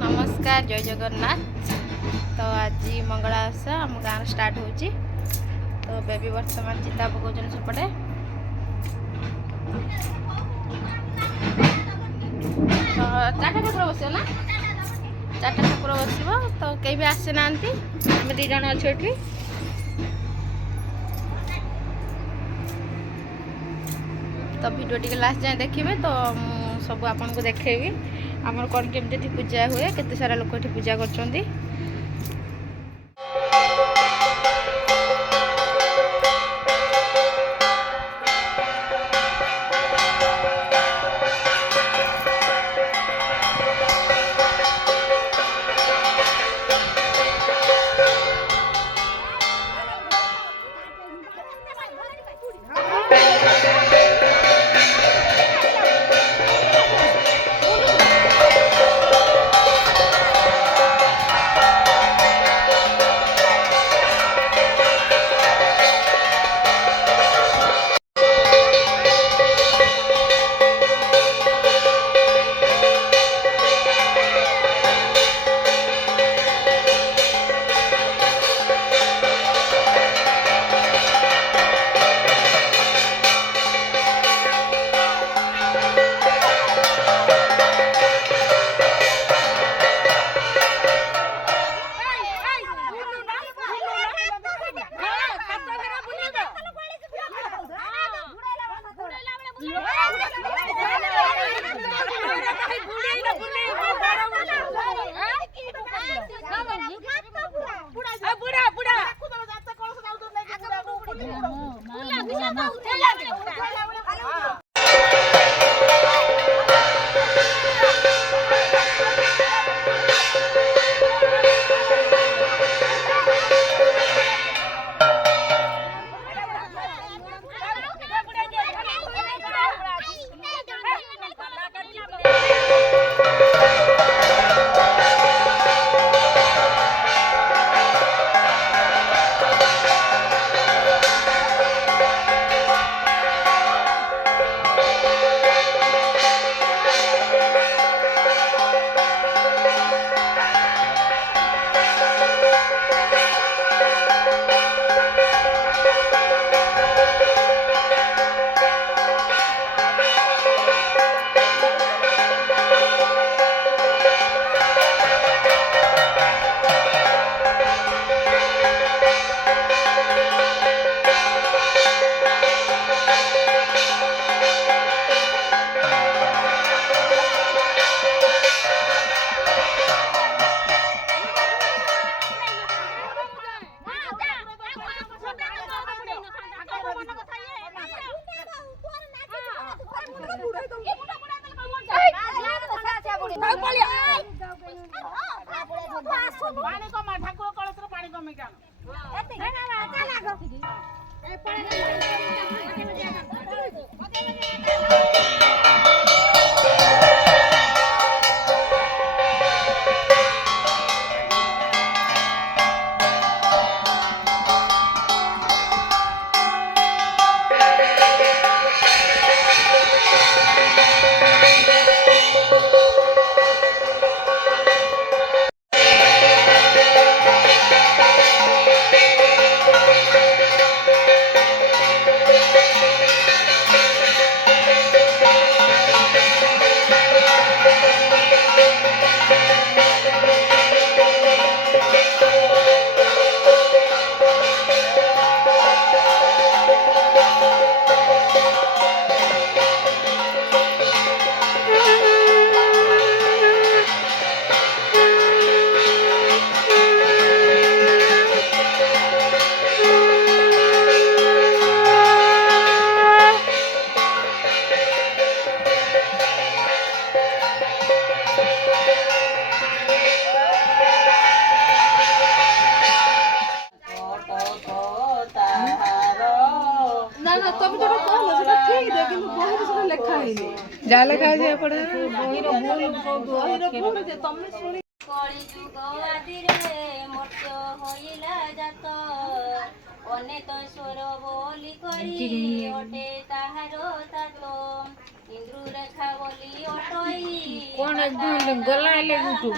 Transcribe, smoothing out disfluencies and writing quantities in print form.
नमस्कार जय जगन्नाथ। तो आज मंगला ओषा आम गाँव स्टार्ट हो तो बेबी वर्तमान चिता पकाउछन सेपटे। तो 4टा ठाकुर बस ना 4टा ठाकुर बस तो कहीं भी आसी ना आम 2 जन अच्छे ये। तो वीडियो टी लास्ट जाए देखिए तो सब आपन को देखेबी आमर कौन केमती पूजा हुए केते सारा लोक ये पूजा करछंती। କଳି ଯୁଗ ଆଦିରେ ମର୍ତ୍ୟ ହୋଇଲା ଜାତ ଅନେକ ସ୍ୱର ବୋଲି କରି ଅଟେ ତାହାର ତାତ ଇନ୍ଦ୍ରୁ ରେଖା ବୋଲି ଅଟଇ କଣ ଗଲା ହେଲେ ୟୁଟ୍ୟୁବ